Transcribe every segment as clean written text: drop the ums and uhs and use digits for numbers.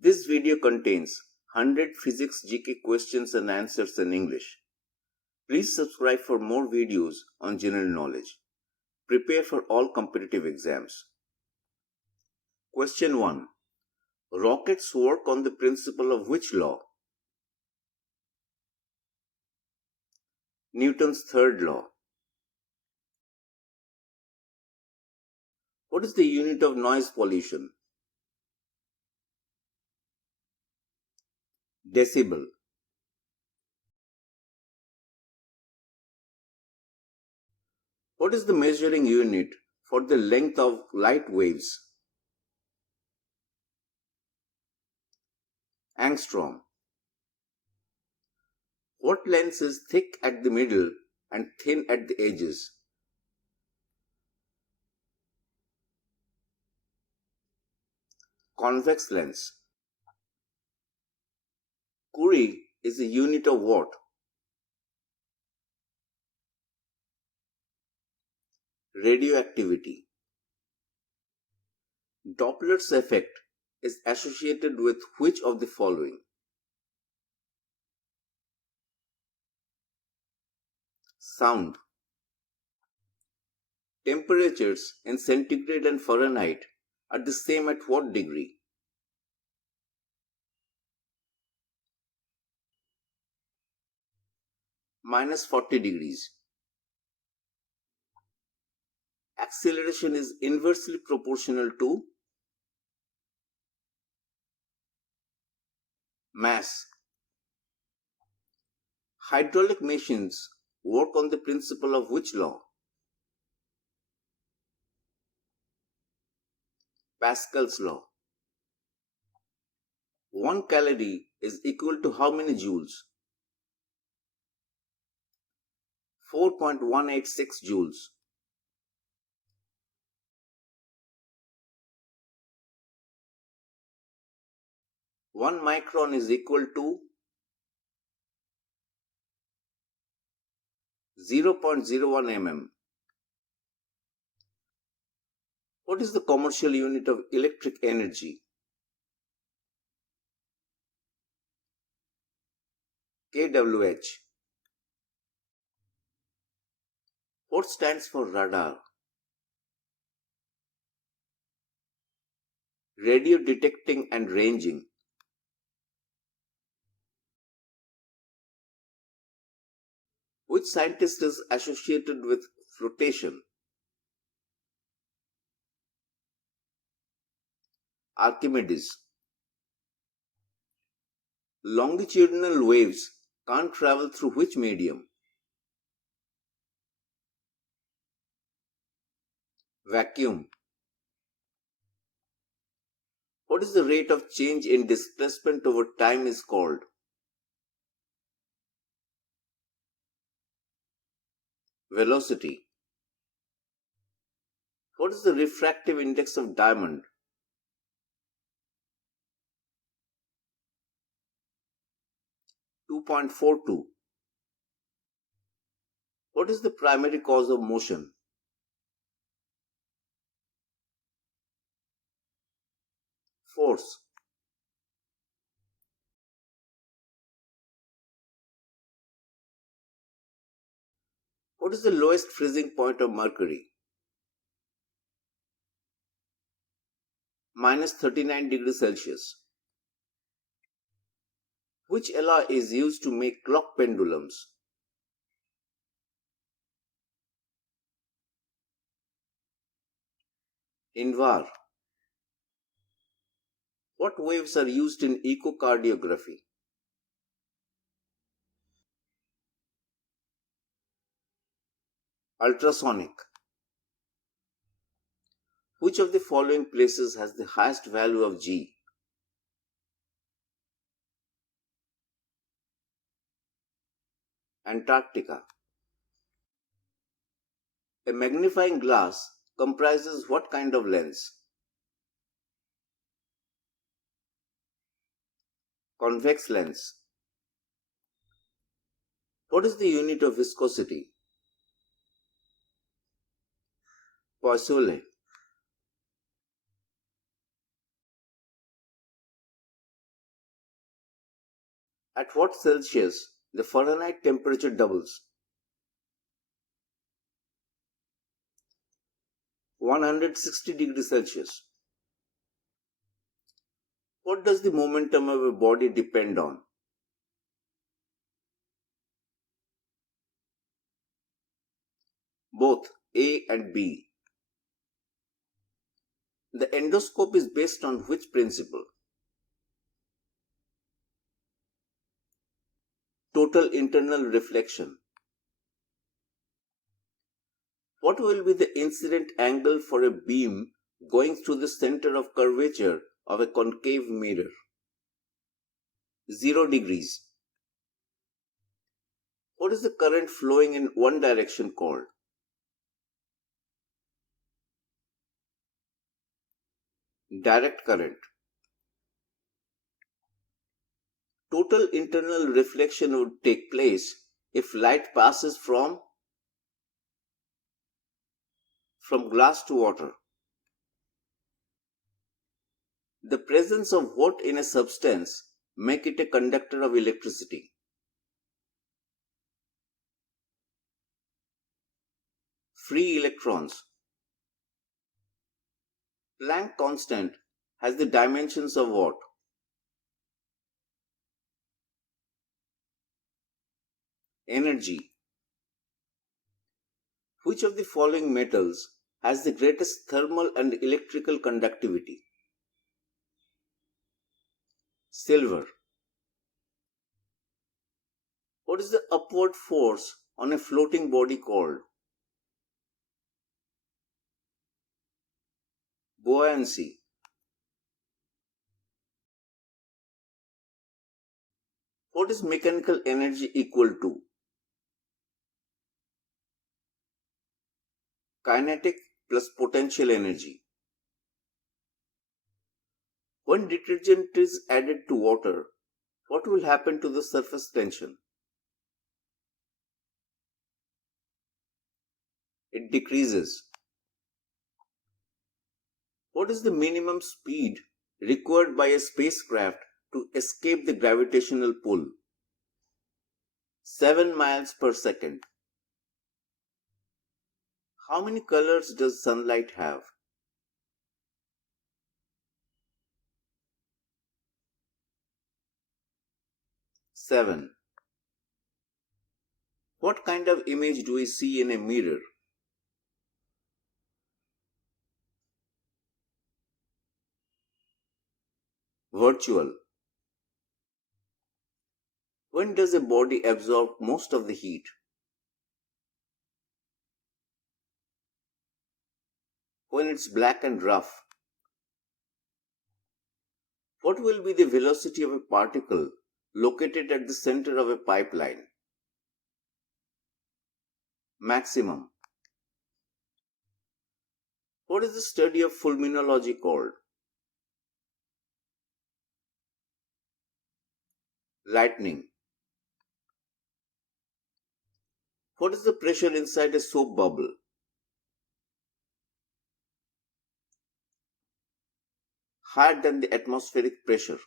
This video contains 100 physics GK questions and answers in English. Please subscribe for more videos on general knowledge. Prepare for all competitive exams. Question 1. Rockets work on the principle of which law? Newton's third law. What is the unit of noise pollution? Decibel. What is the measuring unit for the length of light waves? Angstrom. What lens is thick at the middle and thin at the edges? Convex lens. Curie is a unit of what? Radioactivity. Doppler's effect is associated with which of the following? Sound. Temperatures in centigrade and Fahrenheit are the same at what degree? Minus 40 degrees. Acceleration is inversely proportional to mass. Hydraulic machines work on the principle of which law? Pascal's law. 1 calorie is equal to how many joules? 4.186 joules. One micron is equal to 0.01 mm. What is the commercial unit of electric energy? kWh. What stands for radar? Radio detecting and ranging. Which scientist is associated with flotation? Archimedes. Longitudinal waves can't travel through which medium? Vacuum. What is the rate of change in displacement over time is called? Velocity. What is the refractive index of diamond? 2.42. What is the primary cause of motion? Force. What is the lowest freezing point of mercury? Minus 39 degrees Celsius. Which alloy is used to make clock pendulums? Invar. What waves are used in echocardiography? Ultrasonic. Which of the following places has the highest value of G? Antarctica. A magnifying glass comprises what kind of lens? Convex lens. What is the unit of viscosity? Poisson. At what Celsius the Fahrenheit temperature doubles? 160 degrees Celsius. What does the momentum of a body depend on? Both A and B. The endoscope is based on which principle? Total internal reflection. What will be the incident angle for a beam going through the center of curvature of a concave mirror? 0 degrees. What is the current flowing in one direction called? Direct current. Total internal reflection would take place if light passes from glass to water. The presence of what in a substance make it a conductor of electricity? Free electrons. Planck constant has the dimensions of what? Energy. Which of the following metals has the greatest thermal and electrical conductivity? Silver. What is the upward force on a floating body called? Buoyancy. What is mechanical energy equal to? Kinetic plus potential energy. When detergent is added to water, what will happen to the surface tension? It decreases. What is the minimum speed required by a spacecraft to escape the gravitational pull? 7 miles per second. How many colors does sunlight have? 7. What kind of image do we see in a mirror? Virtual. When does a body absorb most of the heat? When it's black and rough. What will be the velocity of a particle located at the center of a pipeline? Maximum. What is the study of Fulminology called? Lightning. What is the pressure inside a soap bubble? Higher than the atmospheric pressure.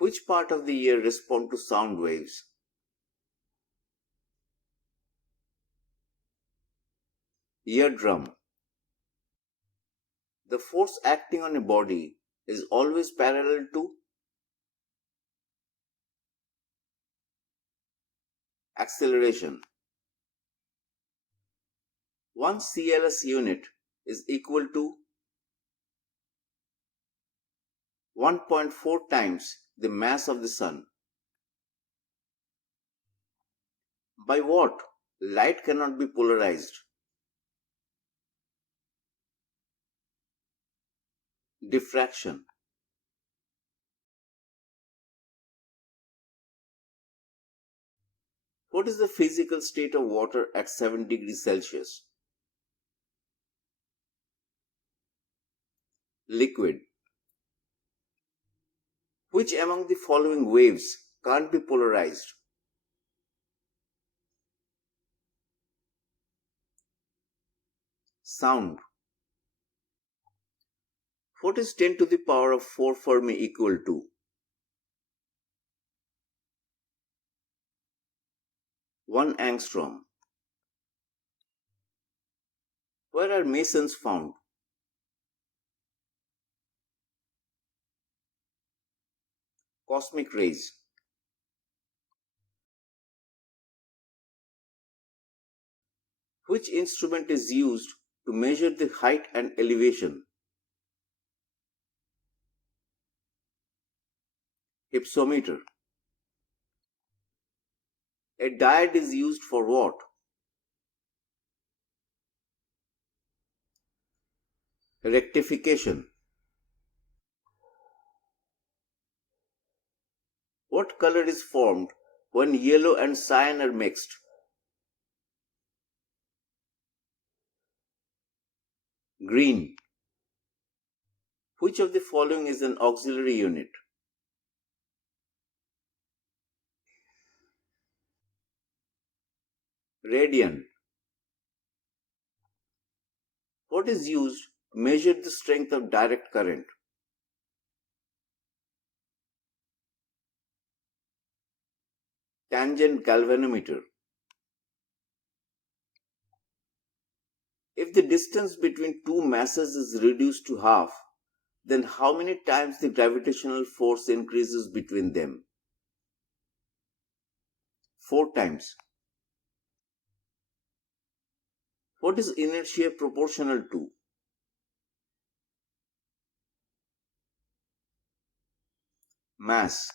Which part of the ear responds to sound waves? Eardrum. The force acting on a body is always parallel to acceleration. One CLS unit is equal to 1.4 times the mass of the sun. By what light cannot be polarized? Diffraction. What is the physical state of water at 7 degrees Celsius? Liquid. Which among the following waves can't be polarized? Sound. What is 10 to the power of 4 Fermi equal to? 1 angstrom. Where are mesons found? Cosmic rays. Which instrument is used to measure the height and elevation? Hypsometer. A diode is used for what? Rectification. What color is formed when yellow and cyan are mixed? Green. Which of the following is an auxiliary unit? Radian. What is used to measure the strength of direct current? Tangent galvanometer. If the distance between two masses is reduced to half, then how many times the gravitational force increases between them? 4 times. What is inertia proportional to? Mass.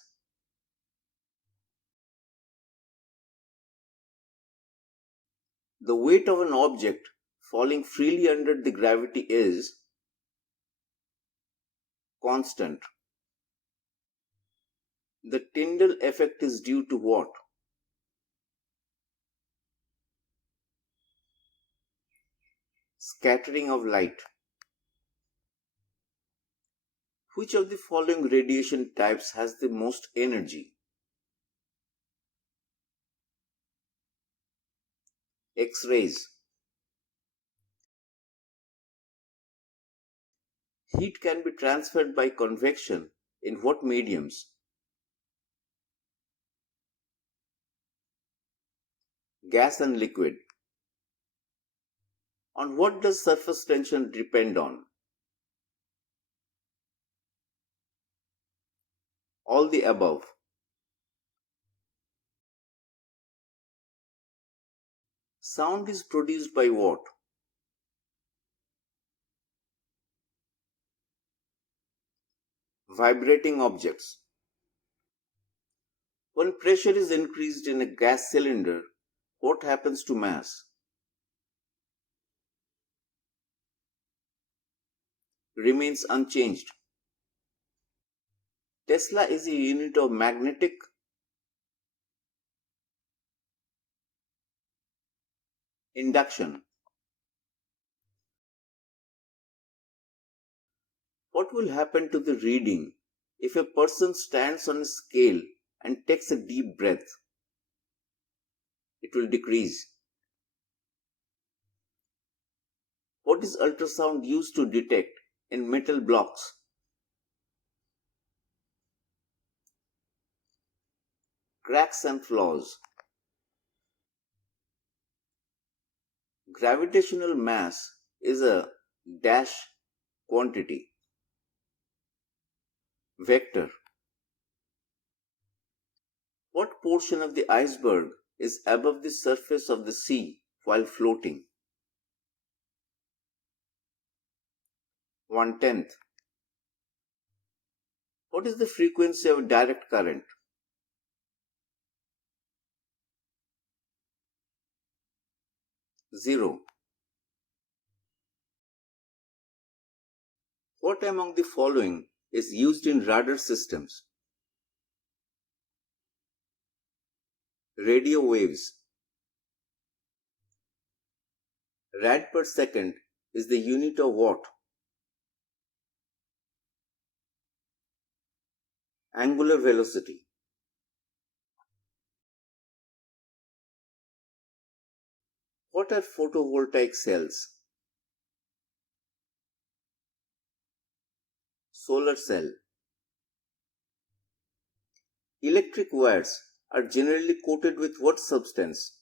The weight of an object falling freely under the gravity is constant. The Tyndall effect is due to what? Scattering of light. Which of the following radiation types has the most energy? X-rays. Heat can be transferred by convection in what mediums? Gas and liquid. On what does surface tension depend on? All the above. Sound is produced by what? Vibrating objects. When pressure is increased in a gas cylinder, what happens to mass? Remains unchanged. Tesla is a unit of magnetic induction. What will happen to the reading if a person stands on a scale and takes a deep breath? It will decrease. What is ultrasound used to detect in metal blocks? Cracks and flaws. Gravitational mass is a dash quantity. Vector. What portion of the iceberg is above the surface of the sea while floating? 1/10. What is the frequency of direct current? 0. What among the following is used in radar systems? Radio waves. Rad per second is the unit of what? Angular velocity. What are photovoltaic cells? Solar cell. Electric wires are generally coated with what substance?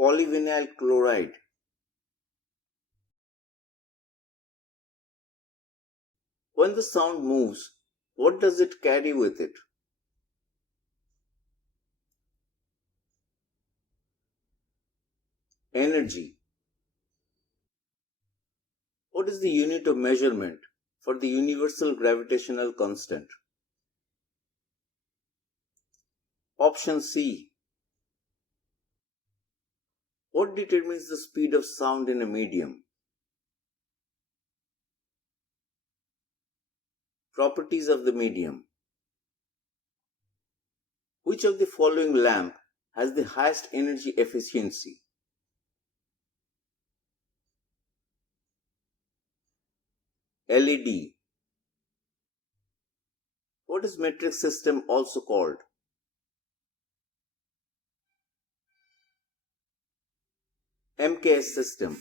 Polyvinyl chloride. When the sound moves, what does it carry with it? Energy. What is the unit of measurement for the universal gravitational constant? Option C. What determines the speed of sound in a medium? Properties of the medium. Which of the following lamp has the highest energy efficiency? LED. What is metric system also called? MKS system.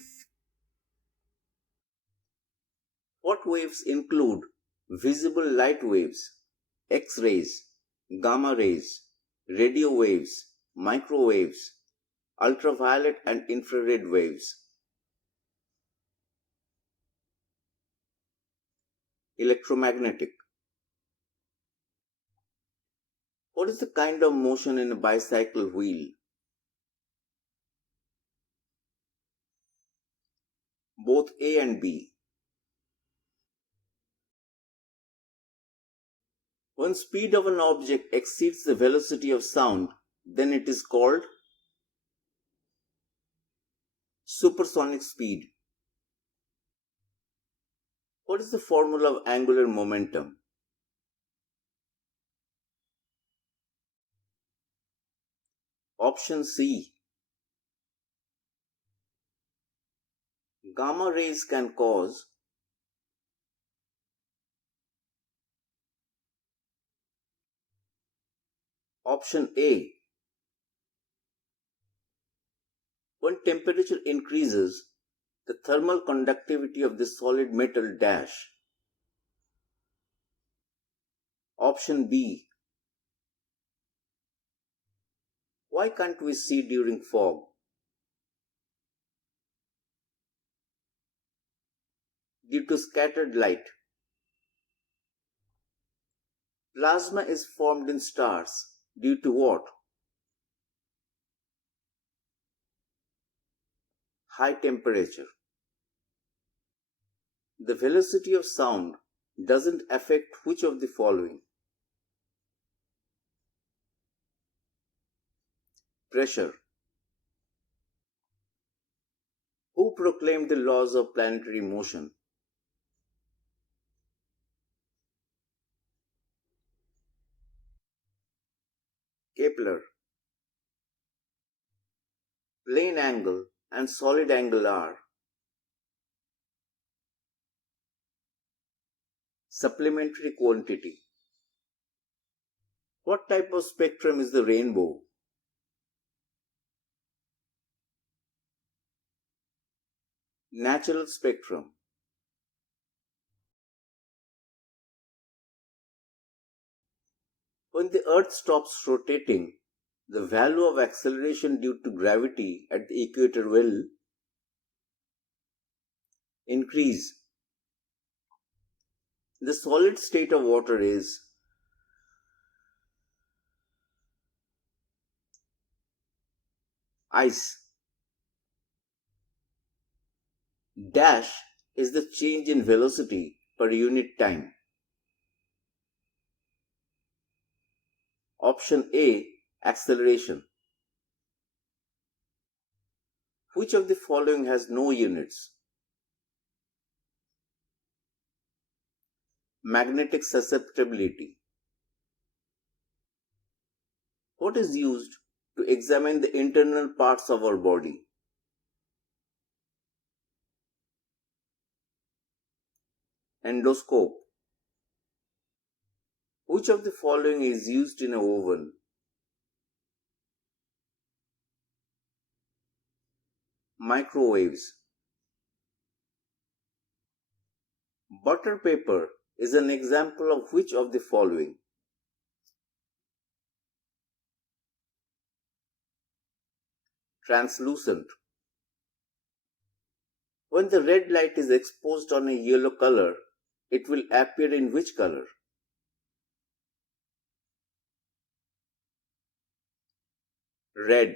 What waves include visible light waves, X-rays, gamma rays, radio waves, microwaves, ultraviolet and infrared waves? Electromagnetic. What is the kind of motion in a bicycle wheel? Both A and B. When speed of an object exceeds the velocity of sound, then it is called supersonic speed. What is the formula of angular momentum? Option C. Gamma rays can cause Option A. When temperature increases, the thermal conductivity of the solid metal dash. Option B. Why can't we see during fog? Due to scattered light. Plasma is formed in stars due to what? High temperature. The velocity of sound doesn't affect which of the following? Pressure. Who proclaimed the laws of planetary motion? Kepler. Plane angle and solid angle are supplementary quantity. What type of spectrum is the rainbow? Natural spectrum. When the Earth stops rotating, the value of acceleration due to gravity at the equator will increase. The solid state of water is ice. Dash is the change in velocity per unit time. Option A, acceleration. Which of the following has no units? Magnetic susceptibility. What is used to examine the internal parts of our body? Endoscope. Which of the following is used in an oven? Microwaves. Butter paper is an example of which of the following? Translucent. When the red light is exposed on a yellow color, it will appear in which color? Red.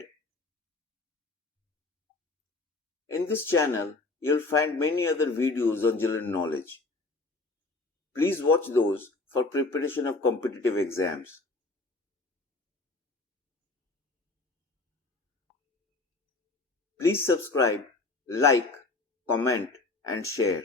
In this channel, you'll find many other videos on general knowledge. Please watch those for preparation of competitive exams. Please subscribe, like, comment, and share.